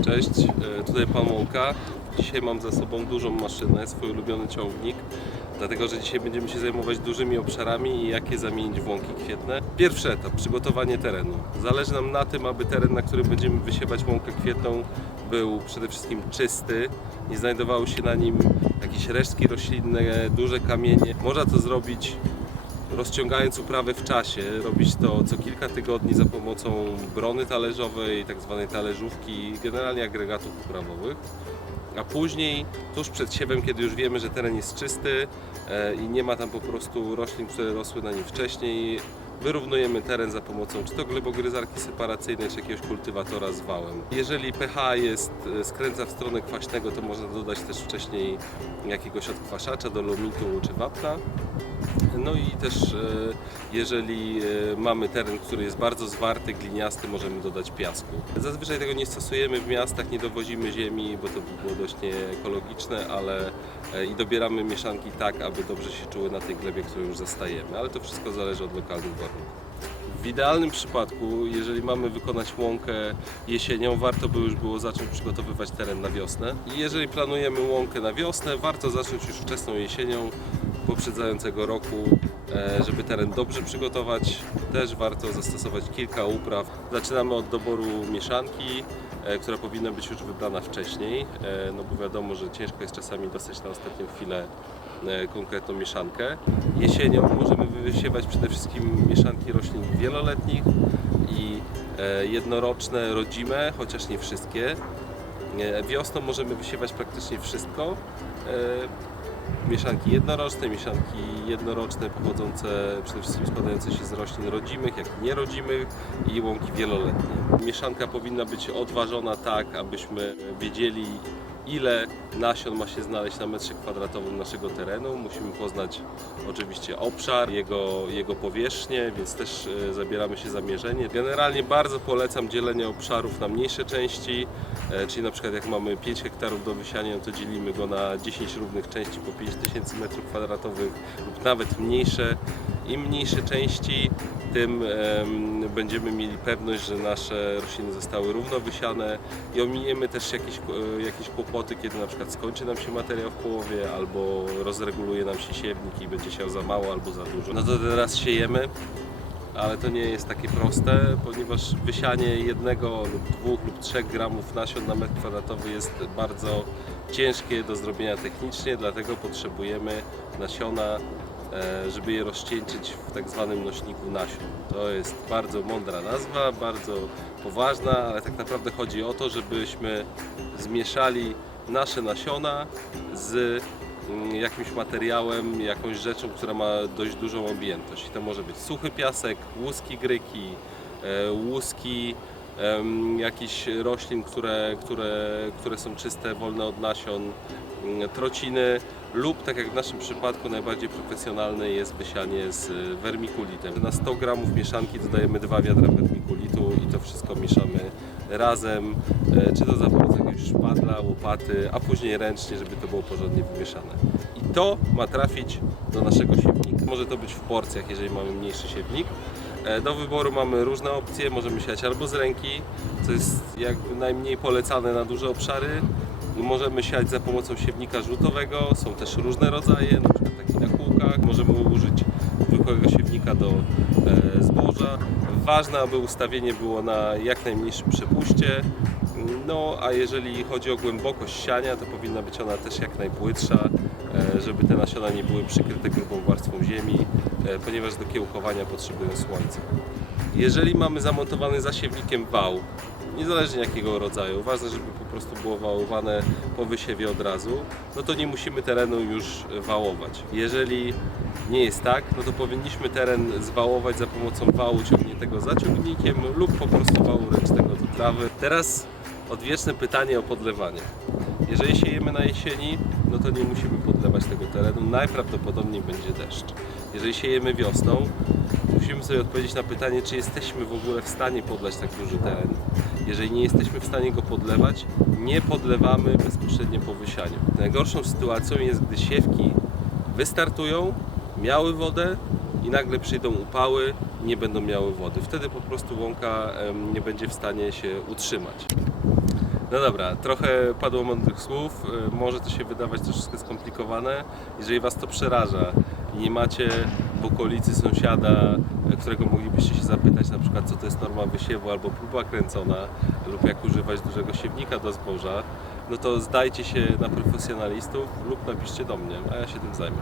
Cześć, e, tutaj Pan Łąka. Dzisiaj mam za sobą dużą maszynę, swój ulubiony ciągnik, dlatego że dzisiaj będziemy się zajmować dużymi obszarami i jak je zamienić w łąki kwietne. Pierwszy etap, przygotowanie terenu. Zależy nam na tym, aby teren, na którym będziemy wysiewać łąkę kwietną był przede wszystkim czysty, nie znajdowały się na nim jakieś resztki roślinne, duże kamienie. Można to zrobić rozciągając uprawę w czasie, robić to co kilka tygodni za pomocą brony talerzowej, tak zwanej talerzówki, generalnie agregatów uprawowych. A później, tuż przed siewem, kiedy już wiemy, że teren jest czysty e, i nie ma tam po prostu roślin, które rosły na nim wcześniej, wyrównujemy teren za pomocą czy to glebogryzarki separacyjnej, czy jakiegoś kultywatora z wałem. Jeżeli pH jest, e, skręca w stronę kwaśnego, to można dodać też wcześniej jakiegoś odkwaszacza do lomitu czy wapna. No i też e, jeżeli e, mamy teren, który jest bardzo zwarty, gliniasty, możemy dodać piasku. Zazwyczaj tego nie stosujemy w miastach, nie dowozimy ziemi, bo to by było dość nieekologiczne, ale e, i dobieramy mieszanki tak, aby dobrze się czuły na tej glebie, którą już zastajemy, ale to wszystko zależy od lokalnych warunków. W idealnym przypadku, jeżeli mamy wykonać łąkę jesienią, warto by już było zacząć przygotowywać teren na wiosnę. I jeżeli planujemy łąkę na wiosnę, warto zacząć już wczesną jesienią poprzedzającego roku, e, żeby teren dobrze przygotować. Też warto zastosować kilka upraw. Zaczynamy od doboru mieszanki, e, która powinna być już wybrana wcześniej, e, no bo wiadomo, że ciężko jest czasami dostać na ostatnią chwilę konkretną mieszankę. Jesienią możemy wysiewać przede wszystkim mieszanki roślin wieloletnich i jednoroczne, rodzime, chociaż nie wszystkie. Wiosną możemy wysiewać praktycznie wszystko. Mieszanki jednoroczne, mieszanki jednoroczne pochodzące przede wszystkim składające się z roślin rodzimych, jak i nierodzimych i łąki wieloletnie. Mieszanka powinna być odważona tak, abyśmy wiedzieli ile nasion ma się znaleźć na metrze kwadratowym naszego terenu. Musimy poznać oczywiście obszar, jego, jego powierzchnię, więc też e, zabieramy się za mierzenie. Generalnie bardzo polecam dzielenie obszarów na mniejsze części, e, czyli na przykład jak mamy 5 hektarów do wysiania, to dzielimy go na 10 równych części po 5000 m2 lub nawet mniejsze. Im mniejsze części, tym em, będziemy mieli pewność, że nasze rośliny zostały równo wysiane i ominiemy też jakieś, e, jakieś kłopoty, kiedy na przykład skończy nam się materiał w połowie albo rozreguluje nam się siewnik i będzie siał za mało albo za dużo. No to teraz siejemy, ale to nie jest takie proste, ponieważ wysianie jednego lub dwóch lub trzech gramów nasion na metr kwadratowy jest bardzo ciężkie do zrobienia technicznie, dlatego potrzebujemy nasiona żeby je rozcieńczyć w tak zwanym nośniku nasion. To jest bardzo mądra nazwa, bardzo poważna, ale tak naprawdę chodzi o to, żebyśmy zmieszali nasze nasiona z mm, jakimś materiałem, jakąś rzeczą, która ma dość dużą objętość. I to może być suchy piasek, łuski gryki, e, łuski jakichś roślin, które, które, które są czyste, wolne od nasion, mm, trociny lub tak jak w naszym przypadku najbardziej profesjonalne jest wysianie z y, wermikulitem. Na 100 gramów mieszanki dodajemy dwa wiadra wermikulitu i to wszystko mieszamy razem, e, czy to za pomocą jakiegoś szpadla, łopaty, a później ręcznie, żeby to było porządnie wymieszane. I to ma trafić do naszego siewnika. Może to być w porcjach, jeżeli mamy mniejszy siewnik. E, Do wyboru mamy różne opcje, możemy siać albo z ręki, co jest jak najmniej polecane na duże obszary. Możemy siać za pomocą siewnika rzutowego, są też różne rodzaje, na przykład taki na kółkach. Możemy użyć zwykłego siewnika do e, zboża. Ważne, aby ustawienie było na jak najmniejszym przepuście. No, a jeżeli chodzi o głębokość siania, to powinna być ona też jak najpłytsza, e, żeby te nasiona nie były przykryte grubą warstwą ziemi, e, ponieważ do kiełkowania potrzebują słońca. Jeżeli mamy zamontowany za siewnikiem wał, niezależnie jakiego rodzaju, ważne, żeby po prostu było wałowane po wysiewie od razu, no to nie musimy terenu już wałować. Jeżeli nie jest tak, no to powinniśmy teren zwałować za pomocą wału ciągniętego zaciągnikiem lub po prostu wału ręcznego do trawy. Teraz odwieczne pytanie o podlewanie. Jeżeli siejemy na jesieni, no to nie musimy podlewać tego terenu, najprawdopodobniej będzie deszcz. Jeżeli siejemy wiosną, musimy sobie odpowiedzieć na pytanie, czy jesteśmy w ogóle w stanie podlać tak duży teren. Jeżeli nie jesteśmy w stanie go podlewać, nie podlewamy bezpośrednio po wysianiu. Najgorszą sytuacją jest, gdy siewki wystartują, miały wodę i nagle przyjdą upały i nie będą miały wody. Wtedy po prostu łąka nie będzie w stanie się utrzymać. No dobra, trochę padło mądrych słów, y, może to się wydawać troszeczkę skomplikowane. Jeżeli Was to przeraża i nie macie w okolicy sąsiada, którego moglibyście się zapytać na przykład co to jest norma wysiewu albo próba kręcona lub jak używać dużego siewnika do zboża, no to zdajcie się na profesjonalistów lub napiszcie do mnie, a ja się tym zajmę.